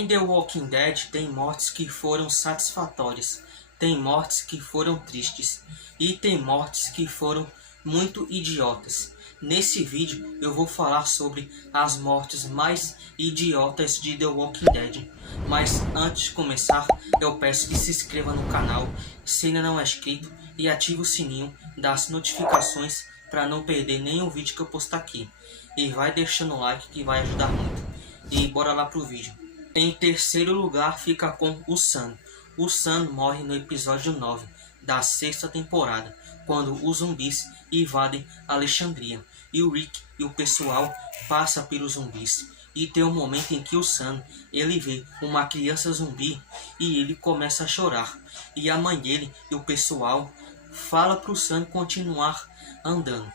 Em The Walking Dead tem mortes que foram satisfatórias, tem mortes que foram tristes e tem mortes que foram muito idiotas. Nesse vídeo eu vou falar sobre as mortes mais idiotas de The Walking Dead. Mas antes de começar, eu peço que se inscreva no canal se ainda não é inscrito e ative o sininho das notificações para não perder nenhum vídeo que eu postar aqui. E vai deixando o like que vai ajudar muito. E bora lá pro vídeo. Em terceiro lugar fica com o Sam. O Sam morre no episódio 9 da sexta temporada, quando os zumbis invadem Alexandria e o Rick e o pessoal passa pelos zumbis. E tem um momento em que o Sam ele vê uma criança zumbi e ele começa a chorar. E a mãe dele e o pessoal fala para o Sam continuar andando.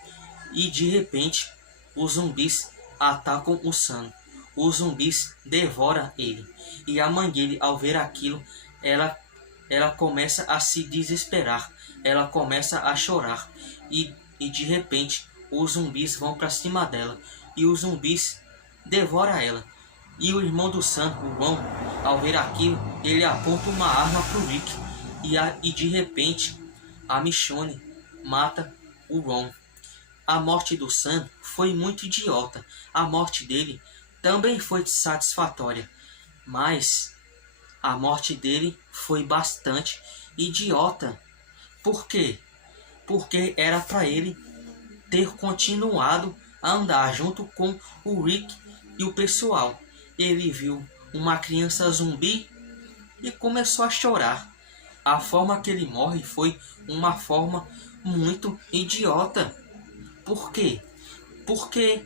E de repente os zumbis atacam o Sam. Os zumbis devoram ele. E a mãe dele, ao ver aquilo, ela começa a se desesperar. Ela começa a chorar. E de repente, os zumbis vão para cima dela. E os zumbis devoram ela. E o irmão do Sam, o Ron, ao ver aquilo, ele aponta uma arma para o Rick. E de repente, a Michonne mata o Ron. A morte do Sam foi muito idiota. A morte dele também foi satisfatória, mas a morte dele foi bastante idiota. Por quê? Porque era para ele ter continuado a andar junto com o Rick e o pessoal. Ele viu uma criança zumbi e começou a chorar. A forma que ele morre foi uma forma muito idiota. Por quê? Porque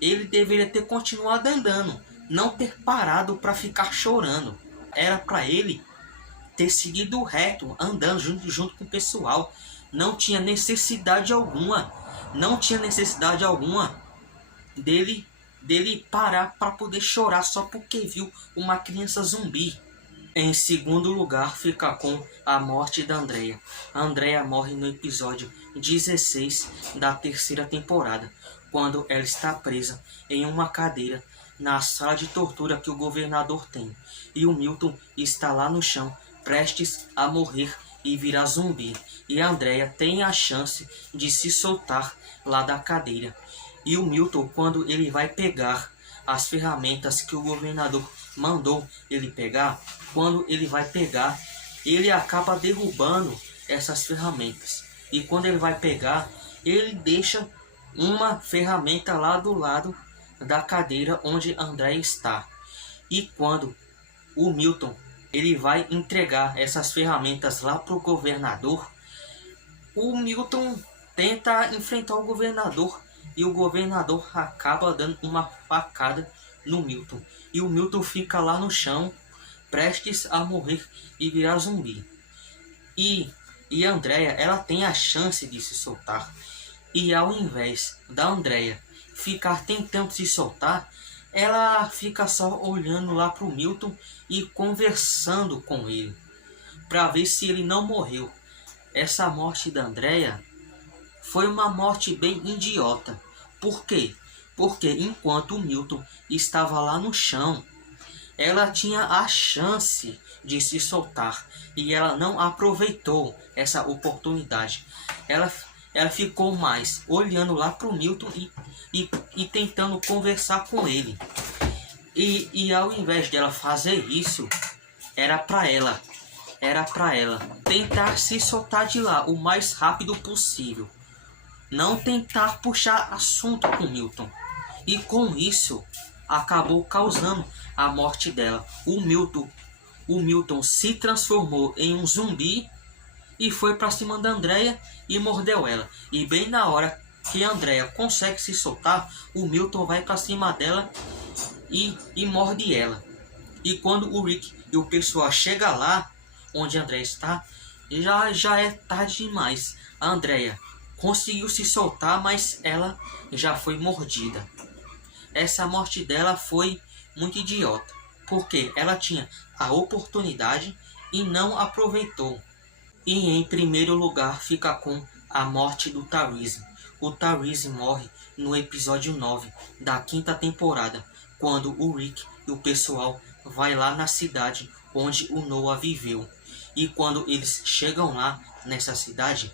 ele deveria ter continuado andando, não ter parado para ficar chorando. Era para ele ter seguido reto, andando junto com o pessoal. Não tinha necessidade alguma, dele parar para poder chorar só porque viu uma criança zumbi. Em segundo lugar fica com a morte da Andrea. A Andrea morre no episódio 16 da terceira temporada, quando ela está presa em uma cadeira na sala de tortura que o governador tem. E o Milton está lá no chão, prestes a morrer e virar zumbi. E a Andrea tem a chance de se soltar lá da cadeira. E o Milton, quando ele vai pegar as ferramentas que o governador mandou ele pegar, quando ele vai pegar, ele acaba derrubando essas ferramentas. E quando ele vai pegar, ele deixa uma ferramenta lá do lado da cadeira onde André está. E quando o Milton ele vai entregar essas ferramentas lá para o governador, o Milton tenta enfrentar o governador e o governador acaba dando uma facada no Milton. E o Milton fica lá no chão, prestes a morrer e virar zumbi. E a Andrea, ela tem a chance de se soltar. E ao invés da Andrea ficar tentando se soltar, ela fica só olhando lá para o Milton e conversando com ele, para ver se ele não morreu. Essa morte da Andrea foi uma morte bem idiota. Por quê? Porque enquanto o Milton estava lá no chão, ela tinha a chance de se soltar e ela não aproveitou essa oportunidade. Ela ficou mais olhando lá para o Milton e tentando conversar com ele. E ao invés dela fazer isso, era para ela tentar se soltar de lá o mais rápido possível. Não tentar puxar assunto com o Milton. E com isso, acabou causando a morte dela. O Milton se transformou em um zumbi e foi para cima da Andrea e mordeu ela. E bem na hora que a Andrea consegue se soltar, o Milton vai para cima dela e morde ela. E quando o Rick e o pessoal chegam lá onde a Andrea está, já é tarde demais. A Andrea conseguiu se soltar, mas ela já foi mordida. Essa morte dela foi muito idiota, porque ela tinha a oportunidade e não aproveitou. E em primeiro lugar fica com a morte do Therese. O Therese morre no episódio 9 da quinta temporada, quando o Rick e o pessoal vai lá na cidade onde o Noah viveu. E quando eles chegam lá nessa cidade,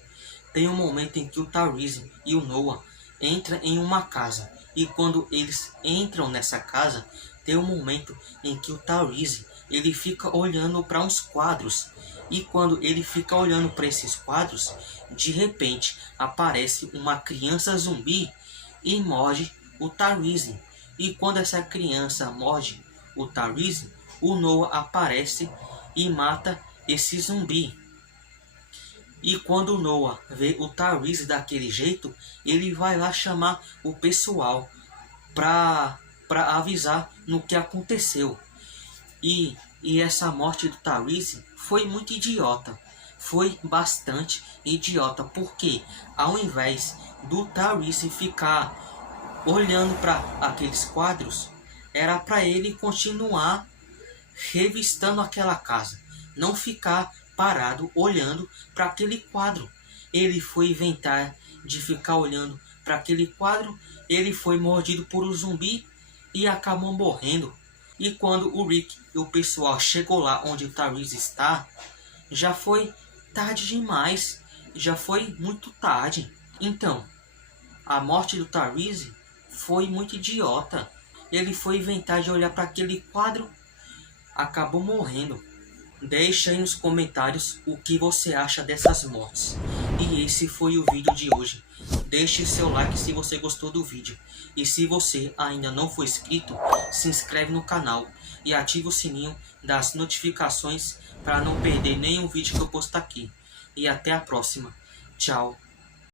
tem um momento em que o Tyrese e o Noah entram em uma casa. E quando eles entram nessa casa, tem um momento em que o Tyrese ele fica olhando para uns quadros. E quando ele fica olhando para esses quadros, de repente aparece uma criança zumbi e morde o Tyrese. E quando essa criança morde o Tyrese, o Noah aparece e mata esse zumbi. E quando o Noah vê o Tyrese daquele jeito, ele vai lá chamar o pessoal para avisar no que aconteceu. E essa morte do Tyrese foi muito idiota. Foi bastante idiota, porque ao invés do Tyrese ficar olhando para aqueles quadros, era para ele continuar revistando aquela casa, não ficar parado olhando para aquele quadro. Ele foi inventar de ficar olhando para aquele quadro, ele foi mordido por um zumbi e acabou morrendo. E quando o Rick e o pessoal chegou lá onde o Tyrese está, já foi tarde demais, já foi muito tarde. Então, a morte do Tyrese foi muito idiota. Ele foi inventar de olhar para aquele quadro, acabou morrendo. Deixa aí nos comentários o que você acha dessas mortes. E esse foi o vídeo de hoje. Deixe seu like se você gostou do vídeo. E se você ainda não for inscrito, se inscreve no canal e ative o sininho das notificações para não perder nenhum vídeo que eu postar aqui. E até a próxima. Tchau.